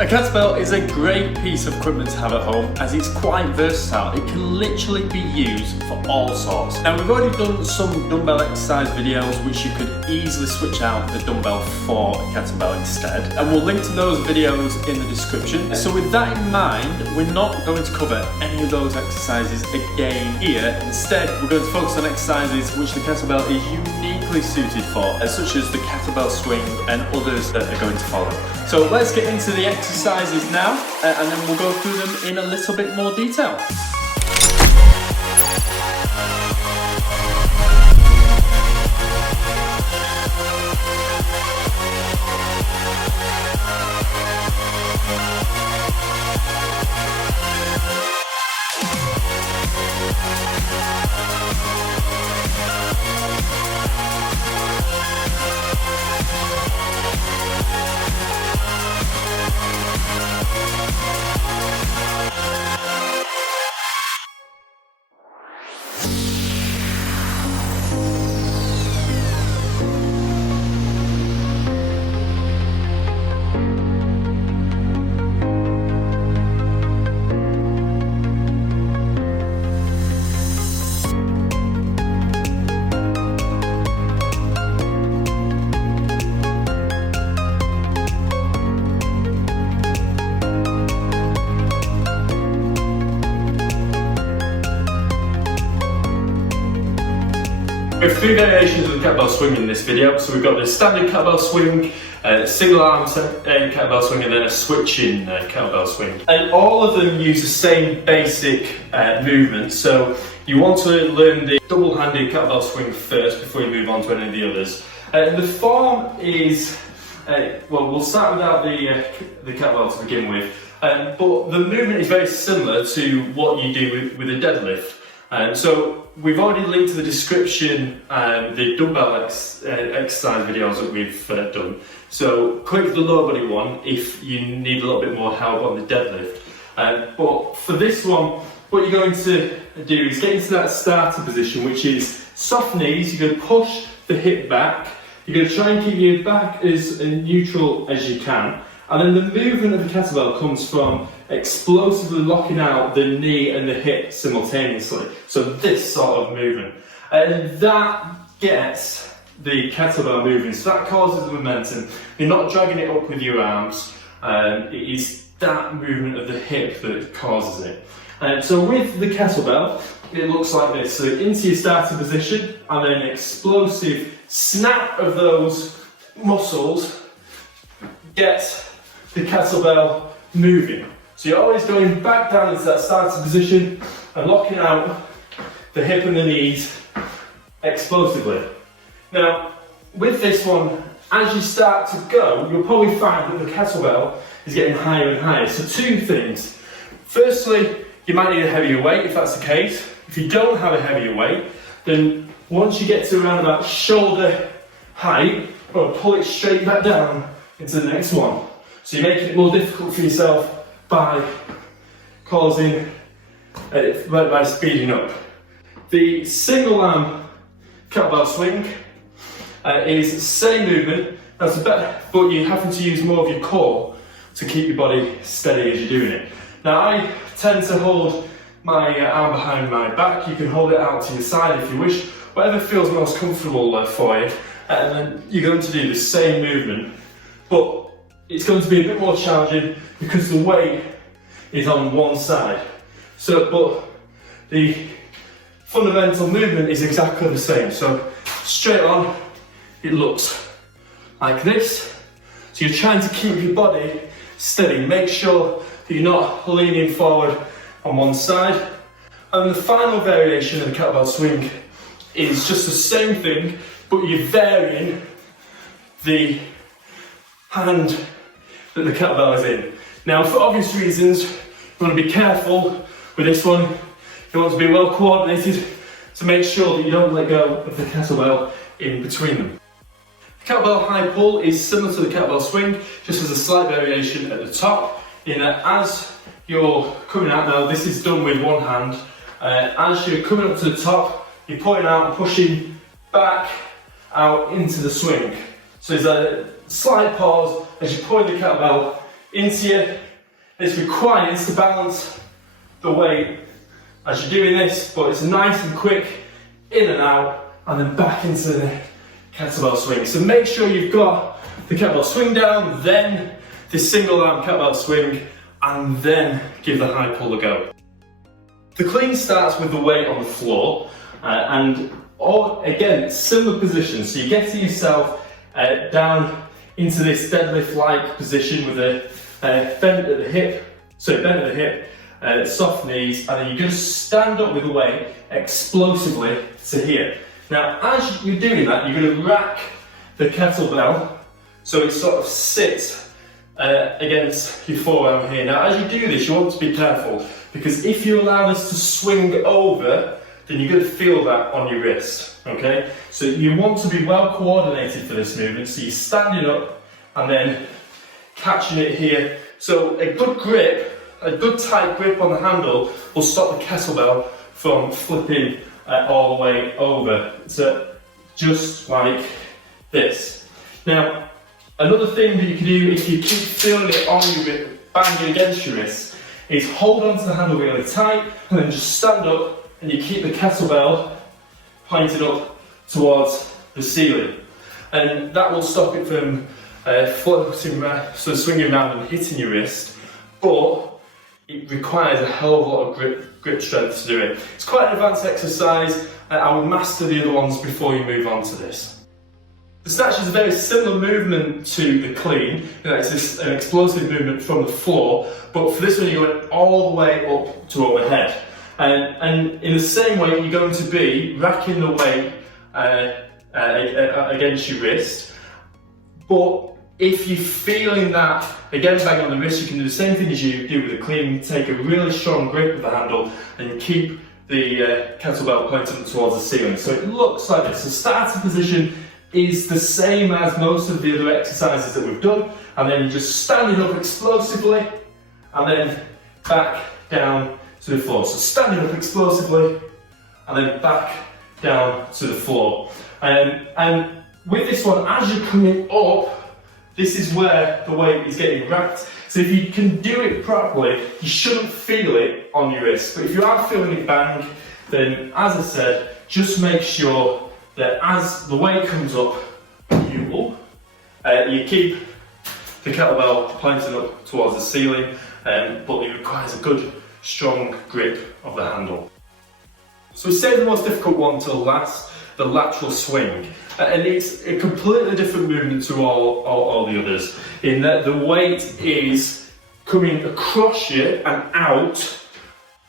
A kettlebell is a great piece of equipment to have at home as it's quite versatile. It can literally be used for all sorts. Now we've already done some dumbbell exercise videos which you could easily switch out the dumbbell for a kettlebell instead, and we'll link to those videos in the description. So with that in mind, we're not going to cover any of those exercises again here. Instead, we're going to focus on exercises which the kettlebell is uniquely suited for, such as the Kettlebell Swing and others that are going to follow. So let's get into the exercises now, and then we'll go through them in a little bit more detail. We have three variations of the kettlebell swing in this video. So we've got the standard kettlebell swing, single arm kettlebell swing, and then a switching kettlebell swing. And all of them use the same basic movement. So you want to learn the double-handed kettlebell swing first before you move on to any of the others. The form is, well, we'll start without the kettlebell to begin with, but the movement is very similar to what you do with a deadlift. So we've already linked to the description the dumbbell exercise videos that we've done. So click the Lowerbody one if you need a little bit more help on the deadlift. But for this one, what you're going to do is get into that starter position, which is soft knees. You're going to push the hip back. You're going to try and keep your back as neutral as you can. And then the movement of the kettlebell comes from explosively locking out the knee and the hip simultaneously. So this sort of movement. And that gets the kettlebell moving. So that causes the momentum. You're not dragging it up with your arms. It is that movement of the hip that causes it. So with the kettlebell, it looks like this. So into your starting position, and then an explosive snap of those muscles gets the kettlebell moving. So you're always going back down into that starting position and locking out the hip and the knees explosively. Now, with this one, as you start to go, you'll probably find that the kettlebell is getting higher and higher. So two things. Firstly, you might need a heavier weight if that's the case. If you don't have a heavier weight, then once you get to around about shoulder height, or pull it straight back down into the next one. So you're making it more difficult for yourself by causing, by speeding up. The single arm kettlebell swing is the same movement, but you're having to use more of your core to keep your body steady as you're doing it. Now I tend to hold my arm behind my back. You can hold it out to your side if you wish, whatever feels most comfortable for you. And then you're going to do the same movement, but it's going to be a bit more challenging because the weight is on one side. So, but the fundamental movement is exactly the same. So straight on, it looks like this. So you're trying to keep your body steady. Make sure that you're not leaning forward on one side. And the final variation of the kettlebell swing is just the same thing, but you're varying the hand that the kettlebell is in. Now, for obvious reasons, you want to be careful with this one. You want to be well coordinated to make sure that you don't let go of the kettlebell in between them. The kettlebell high pull is similar to the kettlebell swing, just as a slight variation at the top, in that as you're coming out, now this is done with one hand, as you're coming up to the top, you're pulling out and pushing back out into the swing. So there's a slight pause as you pull the kettlebell into you. This requires to balance the weight as you're doing this, but it's nice and quick, in and out, and then back into the kettlebell swing. So make sure you've got the kettlebell swing down, then this single arm kettlebell swing, and then give the high pull a go. The clean starts with the weight on the floor, and again, similar position. So you're getting yourself down into this deadlift-like position with a bend at the hip, soft knees, and then you're going to stand up with the weight explosively to here. Now, as you're doing that, you're going to rack the kettlebell so it sort of sits against your forearm here. Now, as you do this, you want to be careful, because if you allow this to swing over, then you're going to feel that on your wrist, okay? So you want to be well coordinated for this movement, so you're standing up and then catching it here. So a good grip, a good tight grip on the handle will stop the kettlebell from flipping all the way over. So just like this. Now, another thing that you can do if you keep feeling it on your wrist, banging against your wrist, is hold onto the handle really tight and then just stand up and you keep the kettlebell pointed up towards the ceiling. And that will stop it from floating, so swinging around and hitting your wrist, but it requires a hell of a lot of grip strength to do it. It's quite an advanced exercise. I would master the other ones before you move on to this. The snatch is a very similar movement to the clean. It's an explosive movement from the floor, but for this one you're going all the way up to overhead. And in the same way, you're going to be racking the weight against your wrist, but if you're feeling that, again, bang on the wrist, you can do the same thing as you do with the clean. Take a really strong grip of the handle and keep the kettlebell pointed towards the ceiling. So it looks like this. The starting position is the same as most of the other exercises that we've done, and then you're just standing up explosively and then back down to the floor. So standing up explosively and then back down to the floor. And with this one, as you're coming up, this is where the weight is getting racked. So if you can do it properly, you shouldn't feel it on your wrist. But if you are feeling it bang, then as I said, just make sure that as the weight comes up, you keep the kettlebell pointing up towards the ceiling, but it requires a good, strong grip of the handle. So we saved the most difficult one till last, the lateral swing. And it's a completely different movement to all the others, in that the weight is coming across you and out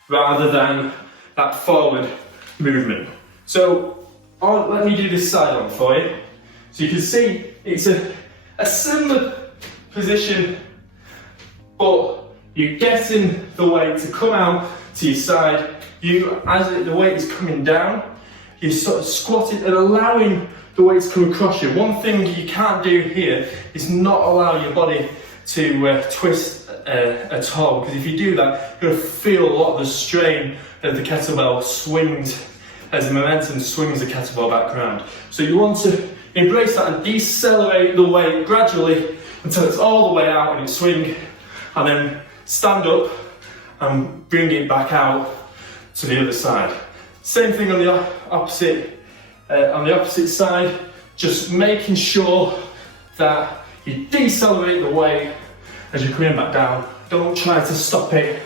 rather than that forward movement. So let me do this side on for you. So you can see it's a similar position, but you're getting the weight to come out to your side. As the weight is coming down, you're sort of squatting and allowing the weight to come across you. One thing you can't do here is not allow your body to twist at all, because if you do that, you're going to feel a lot of the strain as the kettlebell swings, as the momentum swings the kettlebell back around. So you want to embrace that and decelerate the weight gradually until it's all the way out and it swings, and then stand up and bring it back out to the other side. Same thing on the opposite side, just making sure that you decelerate the weight as you're coming back down. Don't try to stop it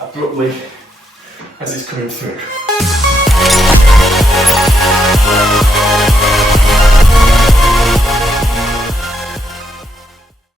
abruptly as it's coming through.